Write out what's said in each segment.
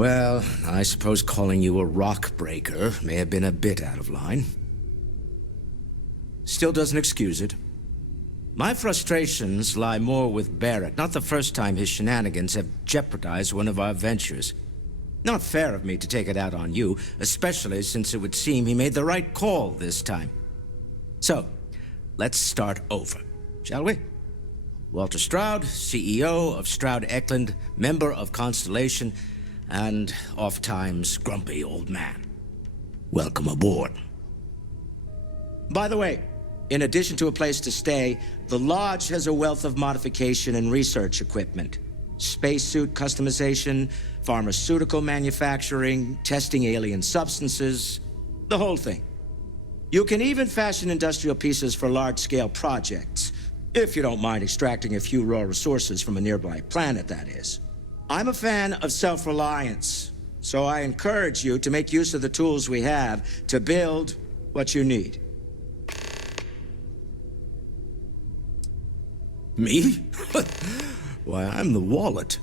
Well, I suppose calling you a rock breaker may have been a bit out of line. Still doesn't excuse it. My frustrations lie more with Barrett. Not the first time his shenanigans have jeopardized one of our ventures. Not fair of me to take it out on you, especially since it would seem he made the right call this time. So, let's start over, shall we? Walter Stroud, CEO of Stroud-Eklund, member of Constellation, and oft-times grumpy old man. Welcome aboard. By the way, in addition to a place to stay, the Lodge has a wealth of modification and research equipment. Spacesuit customization, pharmaceutical manufacturing, testing alien substances, the whole thing. You can even fashion industrial pieces for large-scale projects, if you don't mind extracting a few raw resources from a nearby planet, that is. I'm a fan of self-reliance, so I encourage you to make use of the tools we have to build what you need. Me? Why, I'm the wallet.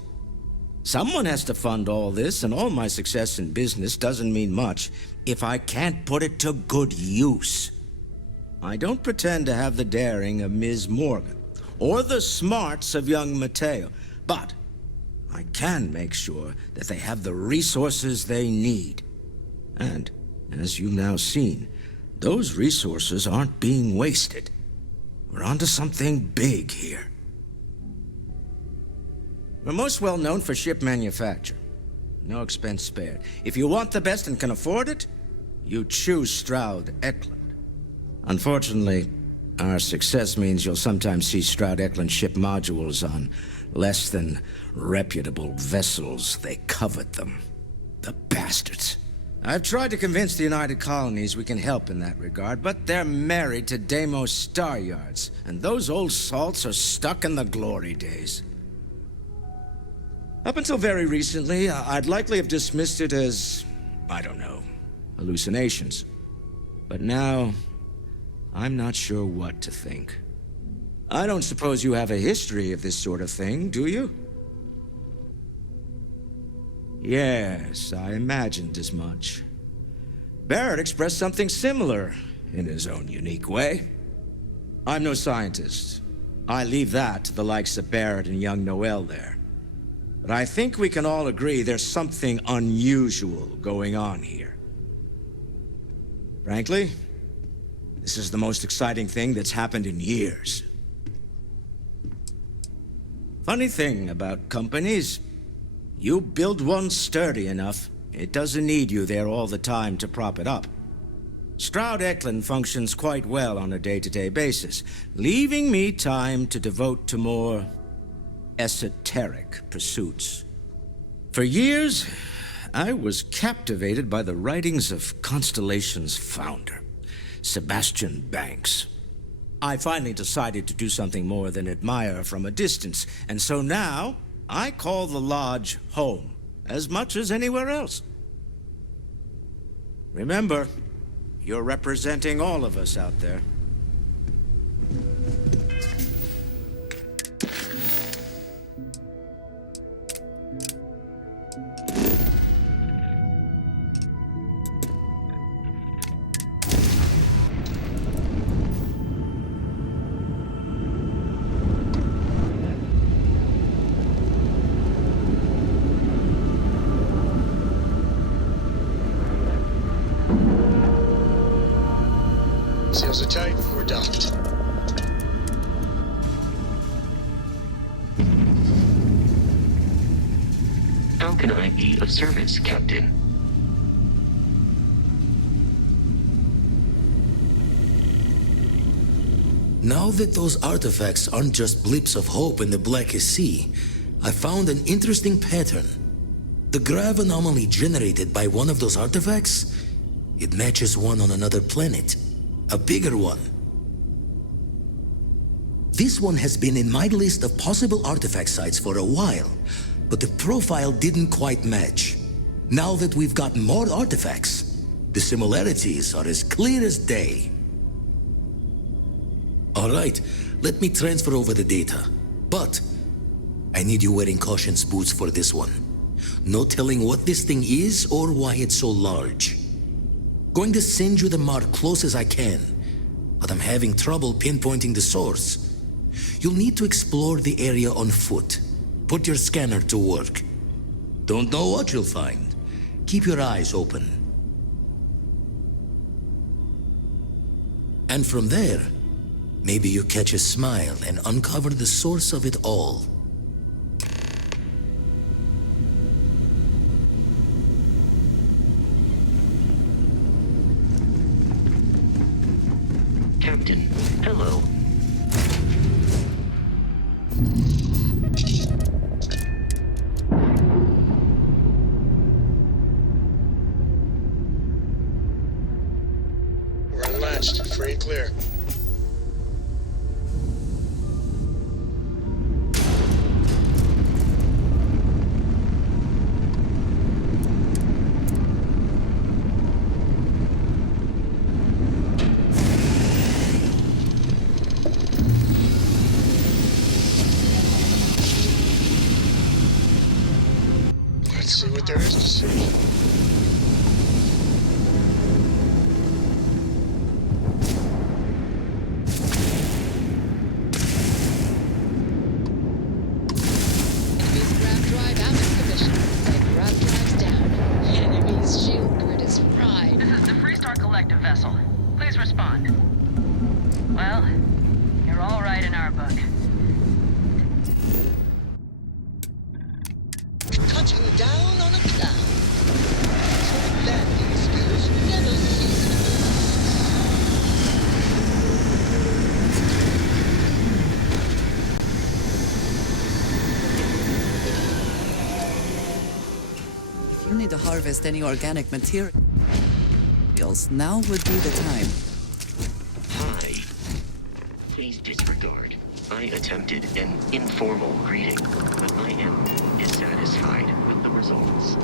Someone has to fund all this, and all my success in business doesn't mean much if I can't put it to good use. I don't pretend to have the daring of Ms. Morgan, or the smarts of young Mateo, but I can make sure that they have the resources they need. And, as you've now seen, those resources aren't being wasted. We're onto something big here. We're most well known for ship manufacture. No expense spared. If you want the best and can afford it, you choose Stroud-Eklund. Unfortunately, our success means you'll sometimes see Stroud-Eklund ship modules on less than reputable vessels. They covet them. The bastards. I've tried to convince the United Colonies we can help in that regard, but they're married to Deimos Star Yards, and those old salts are stuck in the glory days. Up until very recently, I'd likely have dismissed it as, I don't know, hallucinations. But now, I'm not sure what to think. I don't suppose you have a history of this sort of thing, do you? Yes, I imagined as much. Barrett expressed something similar, in his own unique way. I'm no scientist. I leave that to the likes of Barrett and young Noel there. But I think we can all agree there's something unusual going on here. Frankly, this is the most exciting thing that's happened in years. Funny thing about companies, you build one sturdy enough, it doesn't need you there all the time to prop it up. Stroud-Eklund functions quite well on a day-to-day basis, leaving me time to devote to more esoteric pursuits. For years, I was captivated by the writings of Constellation's founder, Sebastian Banks. I finally decided to do something more than admire from a distance, and so now I call the Lodge home, as much as anywhere else. Remember, you're representing all of us out there. Seals are tight, we're docked. How can I be of service, Captain? Now that those artifacts aren't just blips of hope in the blackest sea, I found an interesting pattern. The grav anomaly generated by one of those artifacts, it matches one on another planet. A bigger one. This one has been in my list of possible artifact sites for a while, but the profile didn't quite match. Now that we've got more artifacts, the similarities are as clear as day. All right, let me transfer over the data. But I need you wearing caution's boots for this one. No telling what this thing is or why it's so large. Going to send you the mark close as I can, but I'm having trouble pinpointing the source. You'll need to explore the area on foot. Put your scanner to work. Don't know what you'll find. Keep your eyes open. And from there, maybe you catch a smile and uncover the source of it all. Captain, hello. We're unlatched. Free and clear. Let's see what there is to see. Enemy's grav drive out of commission. And grav drives down. Enemy's shield grid is fried. This is the Freestar Collective vessel. Please respond. Well, you're all right in our book. Touching down on a cloud. Landing skills never seen. If you need to harvest any organic materials, now would be the time. Hi. Please disregard. I attempted an informal greeting, but I am dissatisfied with the results.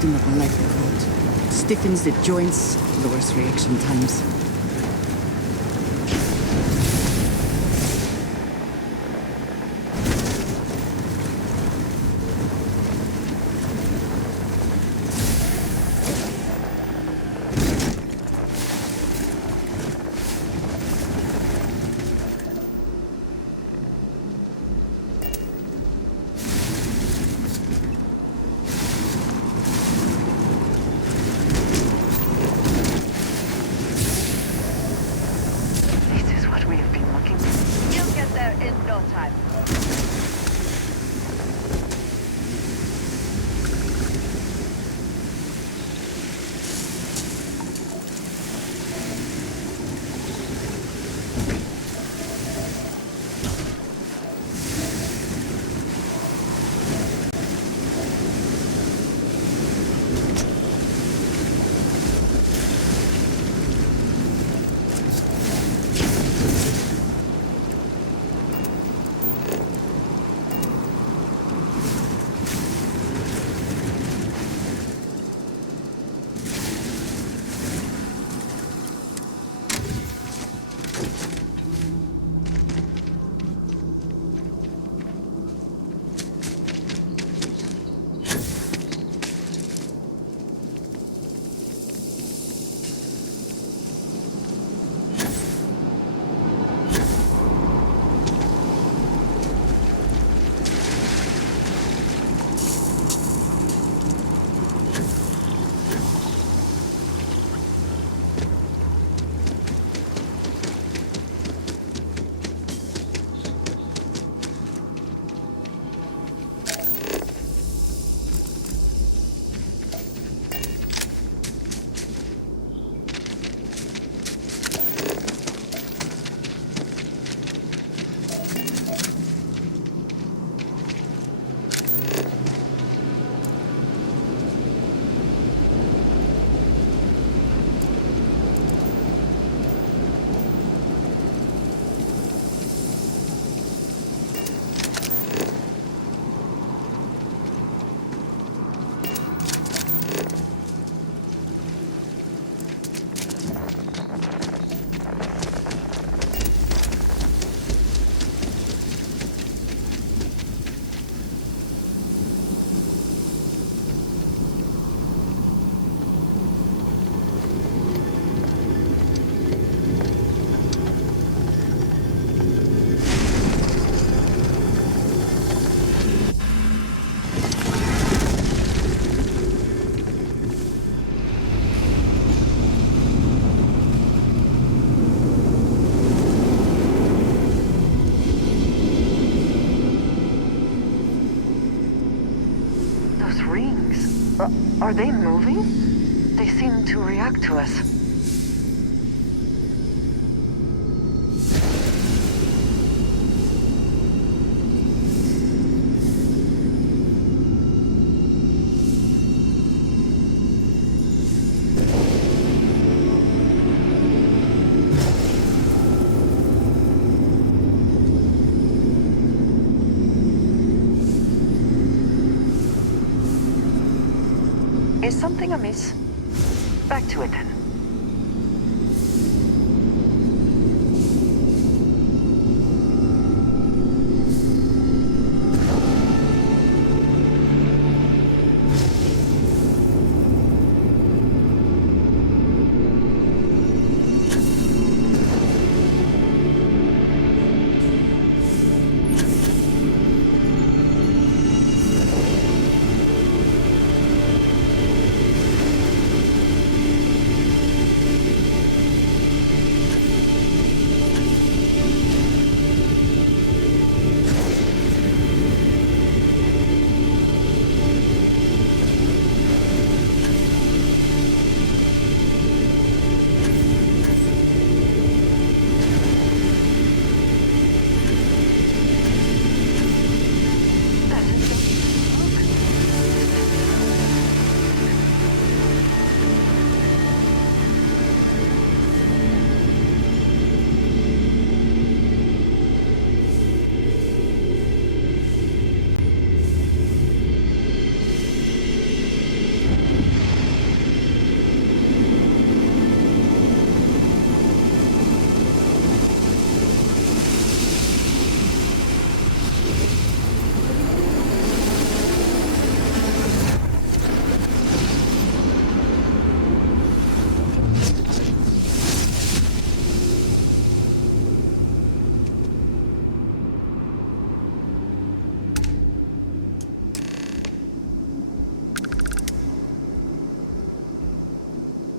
Do not like the cold. Stiffens the joints, lowers reaction times. Are they moving? They seem to react to us. Is something amiss? Back to it then.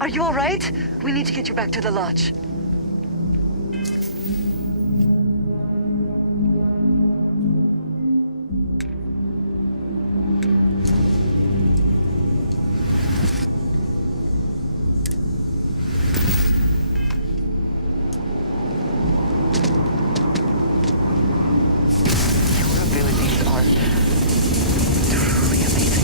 Are you all right? We need to get you back to the lodge. Your abilities are truly amazing.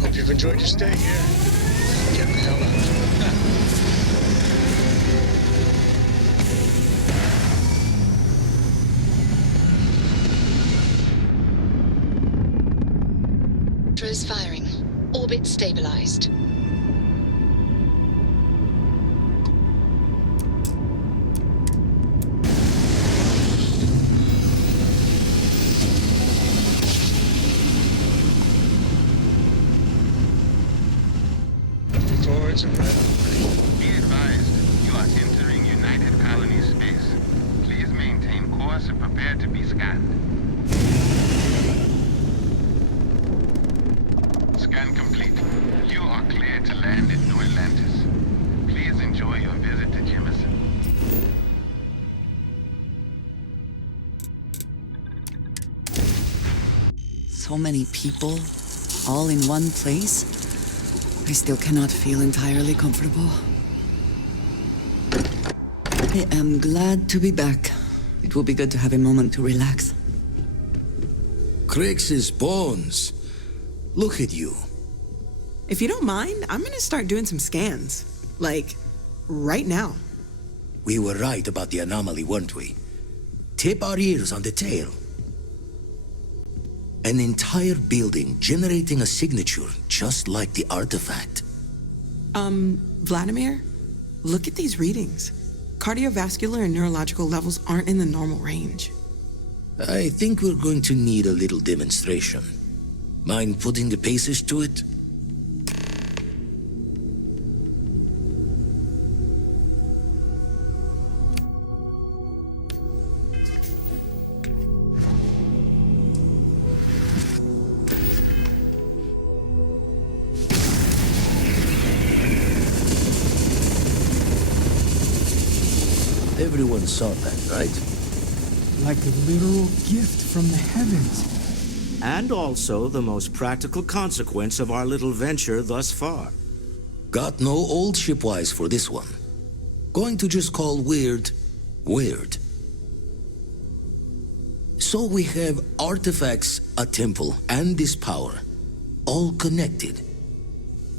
Hope you've enjoyed your stay here. Get the hell out. Is firing. Orbit stabilized. Forwards and right on. Be advised, you are entering United Colony space. Please maintain course and prepare to be scanned. Scan complete. so many people, all in one place, I still cannot feel entirely comfortable. I am glad to be back. It will be good to have a moment to relax. Crix's bones. Look at you. If you don't mind, I'm gonna start doing some scans. Like, right now. We were right about the anomaly, weren't we? Tip our ears on the tail. An entire building generating a signature just like the artifact. Vladimir, look at these readings. Cardiovascular and neurological levels aren't in the normal range. I think we're going to need a little demonstration. Mind putting the paces to it? Everyone saw that, right? Like a literal gift from the heavens. And also the most practical consequence of our little venture thus far. Got no old shipwise for this one. Going to just call weird, weird. So we have artifacts, a temple, and this power, all connected.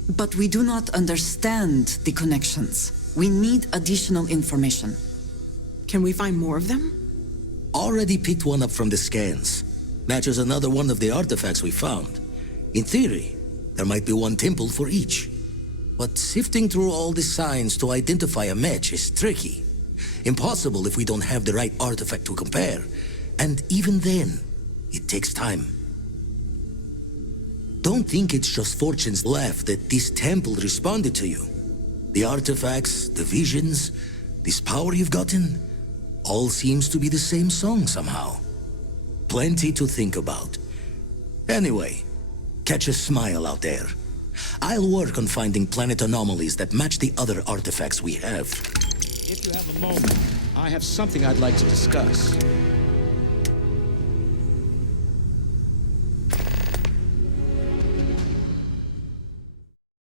But we do not understand the connections. We need additional information. Can we find more of them? Already picked one up from the scans. Matches another one of the artifacts we found. In theory, there might be one temple for each. But sifting through all the signs to identify a match is tricky. Impossible if we don't have the right artifact to compare. And even then, it takes time. Don't think it's just fortune's laugh that this temple responded to you. The artifacts, the visions, this power you've gotten, all seems to be the same song somehow. Plenty to think about. Anyway, catch a smile out there. I'll work on finding planet anomalies that match the other artifacts we have. If you have a moment, I have something I'd like to discuss.